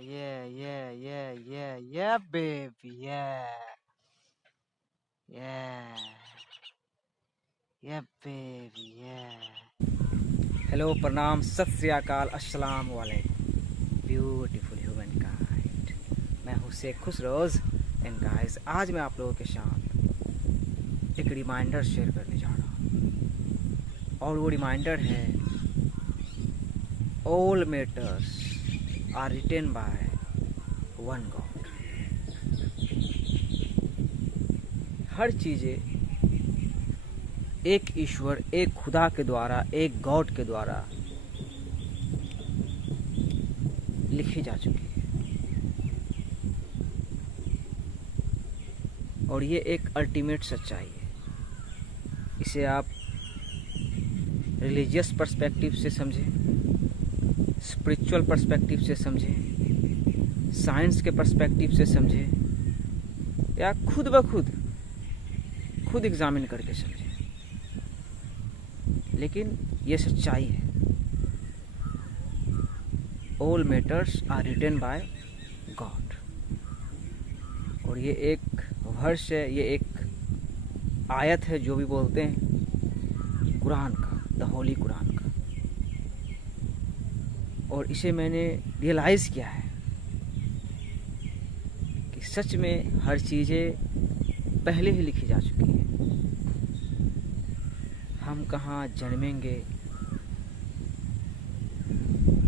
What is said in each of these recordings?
Yeah, baby, yeah, baby, hello, प्रणाम, सत श्री अकाल, अस्सलाम वालेकुम, ब्यूटीफुल ह्यूमन काइंड। मैं हूँ शेख खुशरोज एंड गाइस, आज मैं आप लोगों के साथ एक रिमाइंडर शेयर करने जा रहा हूँ और वो रिमाइंडर है all matters are written by one God. हर चीज़ें एक ईश्वर, एक खुदा के द्वारा, एक गॉड के द्वारा लिखी जा चुकी है और ये एक अल्टीमेट सच्चाई है। इसे आप रिलीजियस पर्सपेक्टिव से समझें, स्पिरिचुअल पर्सपेक्टिव से समझें, साइंस के पर्सपेक्टिव से समझें या खुद ब खुद एग्जामिन करके समझें, लेकिन ये सच्चाई है। All matters are written by God. और ये एक वर्ष है, ये एक आयत है जो भी बोलते हैं कुरान का, द होली कुरान का। और इसे मैंने रियलाइज़ किया है कि सच में हर चीज़ें पहले ही लिखी जा चुकी हैं। हम कहाँ जन्मेंगे,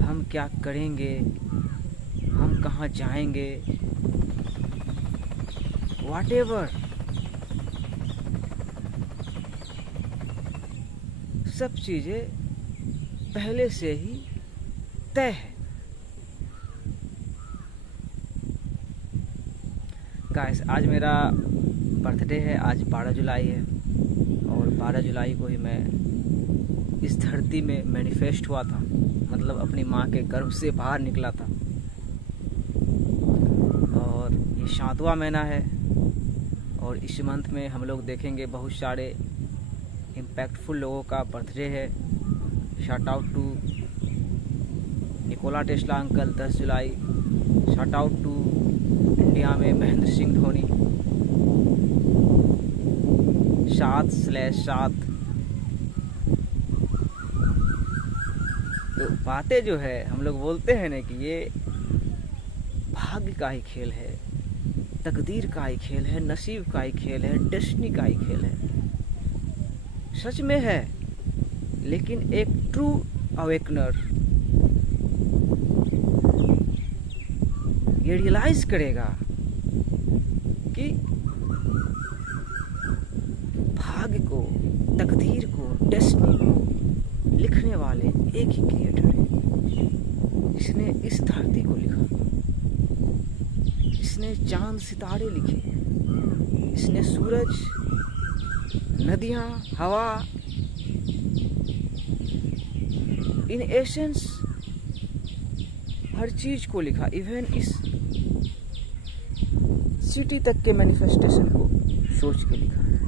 हम क्या करेंगे, हम कहाँ जाएंगे, व्हाटएवर, सब चीज़ें पहले से ही तय है। गाइस, आज मेरा बर्थडे है, आज 12 जुलाई है और 12 जुलाई को ही मैं इस धरती में मैनिफेस्ट हुआ था, मतलब अपनी माँ के गर्भ से बाहर निकला था। और ये 7वां महीना है और इस मंथ में हम लोग देखेंगे बहुत सारे इम्पैक्टफुल लोगों का बर्थडे है। Shout out to Nikola Tesla uncle 10 जुलाई, शाउट आउट टू इंडिया में महेंद्र सिंह धोनी 7/7। तो बातें जो है हम लोग बोलते हैं ना कि ये भाग्य का ही खेल है, तकदीर का ही खेल है, नसीब का ही खेल है, डेस्टिनी का ही खेल है। सच में है, लेकिन एक ट्रू अवेकनर ये रियलाइज करेगा कि भाग्य को, तकदीर को, डेस्टिनी को लिखने वाले एक ही क्रिएटर है, जिसने इस धरती को लिखा, जिसने चांद सितारे लिखे, जिसने सूरज, नदियां, हवा, इन एसेंस हर चीज को लिखा, इवन इस सिटी तक के मैनिफेस्टेशन को सोच के लिखा है,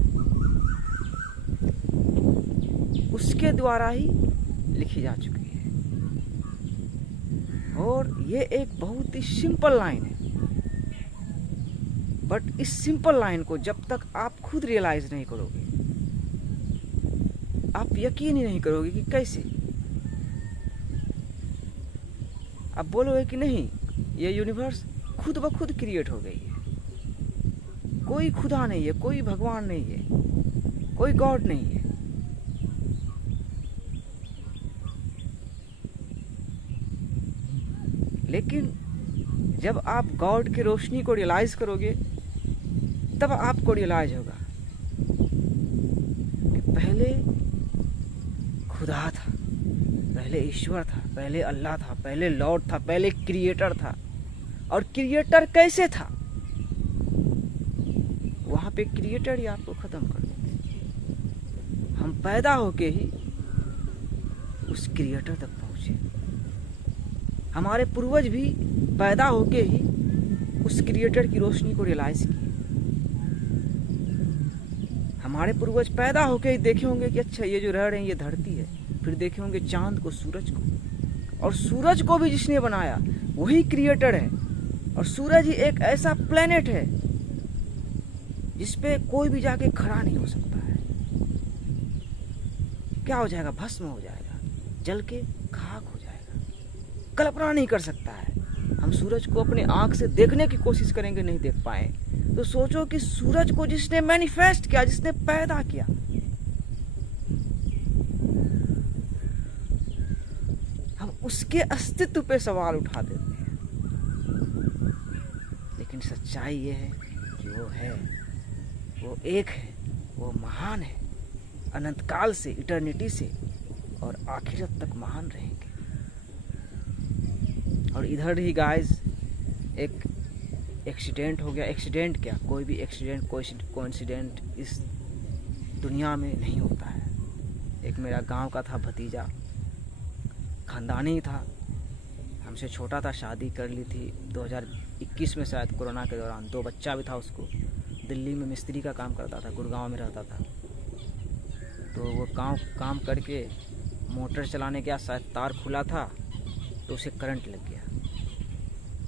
उसके द्वारा ही लिखी जा चुकी है। और ये एक बहुत ही सिंपल लाइन है, बट इस सिंपल लाइन को जब तक आप खुद रियलाइज नहीं करोगे, आप यकीन ही नहीं करोगे कि कैसे। आप बोलोगे कि नहीं, ये यूनिवर्स खुद ब खुद क्रिएट हो गई है, कोई खुदा नहीं है, कोई भगवान नहीं है, कोई गॉड नहीं है। लेकिन जब आप गॉड की रोशनी को रियलाइज करोगे, तब आपको रियलाइज होगा कि पहले खुदा था, पहले ईश्वर था, पहले अल्लाह था, पहले लॉर्ड था, पहले क्रिएटर था। और क्रिएटर कैसे था, वहां पे क्रिएटर ही आपको खत्म कर देते। हम पैदा होके ही उस क्रिएटर तक पहुंचे। हमारे पूर्वज भी पैदा होके ही उस क्रिएटर की रोशनी को रियलाइज किए। हमारे पूर्वज पैदा होके ही देखे होंगे कि अच्छा, ये जो रह रहे हैं ये धरती है, फिर देखे होंगे चांद को, सूरज को, और सूरज को भी जिसने बनाया वही क्रिएटर है। और सूरज ही एक ऐसा प्लेनेट है जिसपे कोई भी जाके खड़ा नहीं हो सकता है। क्या हो जाएगा? भस्म हो जाएगा, जल के खाक हो जाएगा, कल्पना नहीं कर सकता है। हम सूरज को अपने आंख से देखने की कोशिश करेंगे, नहीं देख पाए तो सोचो कि सूरज को जिसने मैनिफेस्ट किया, जिसने पैदा किया, हम उसके अस्तित्व पे सवाल उठा देते हैं। लेकिन सच्चाई ये है कि वो है, वो एक है, वो महान है, अनंत काल से, इटर्निटी से और आखिरत तक महान रहेंगे। और इधर ही गाइस एक एक्सीडेंट हो गया। एक्सीडेंट क्या, कोई भी एक्सीडेंट, कोइंसिडेंट इस दुनिया में नहीं होता है। एक मेरा गांव का था भतीजा, खानदानी था, हमसे छोटा था, शादी कर ली थी 2021 में शायद, कोरोना के दौरान। 2 बच्चा भी था उसको। दिल्ली में मिस्त्री का काम करता था, गुड़गांव में रहता था। तो वो काम करके मोटर चलाने गया, शायद तार खुला था तो उसे करंट लग गया।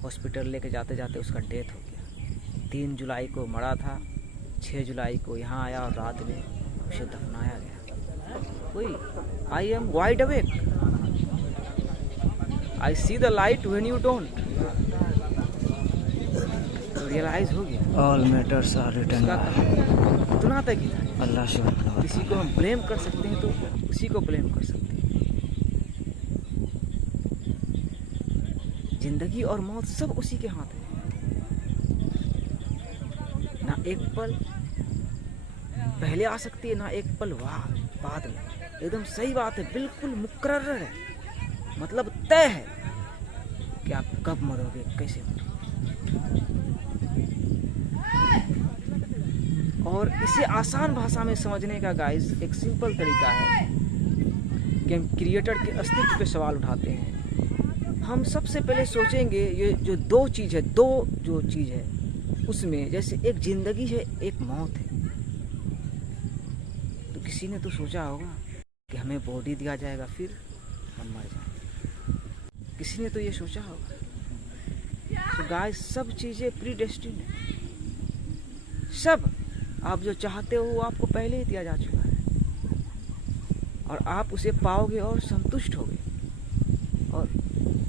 हॉस्पिटल लेके जाते जाते उसका डेथ हो गया। 3 जुलाई को मरा था, 6 जुलाई को यहाँ आया और रात में उसे दफनाया गया। कोई I am wide awake, I see the light when you don't. Realise हो गया ऑल मैटर्स आर रिटन। इतना तक ही था। अल्लाह सुब्हानहू व किसी को हम ब्लेम कर सकते हैं तो उसी को ब्लेम कर सकते हैं। जिंदगी और मौत सब उसी के हाथ है। ना एक पल पहले आ सकती है, ना एक पल बाद में। एकदम सही बात है, बिल्कुल मुकर्रर है, मतलब तय है कि आप कब मरोगे, कैसे मरोगे। और इसे आसान भाषा में समझने का गाइस एक सिंपल तरीका है कि हम क्रिएटर के अस्तित्व पे सवाल उठाते हैं। हम सबसे पहले सोचेंगे ये जो दो चीज़ है उसमें, जैसे एक जिंदगी है, एक मौत है। तो किसी ने तो सोचा होगा कि हमें बॉडी दिया जाएगा फिर हम मर जाएंगे। किसी ने तो ये सोचा होगा। तो गाइस सब चीज़ें प्रीडेस्टिन्ड है। सब आप जो चाहते हो वो आपको पहले ही दिया जा चुका है और आप उसे पाओगे और संतुष्ट होगे और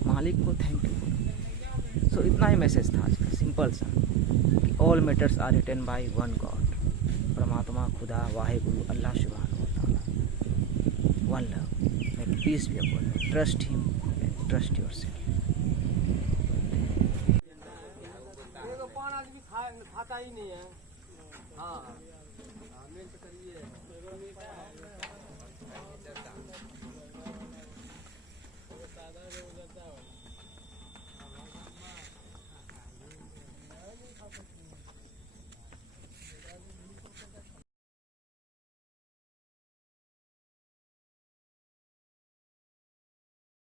मालिक को थैंक यू। सो इतना ही मैसेज था आज का, सिंपल सा, कि all matters are written by one God, परमात्मा, खुदा, वाहेगुरु, अल्लाह सुब्हानहू व तआला, one love, may peace be upon you, trust him and trust yourself. खाता ही नहीं है। हाँ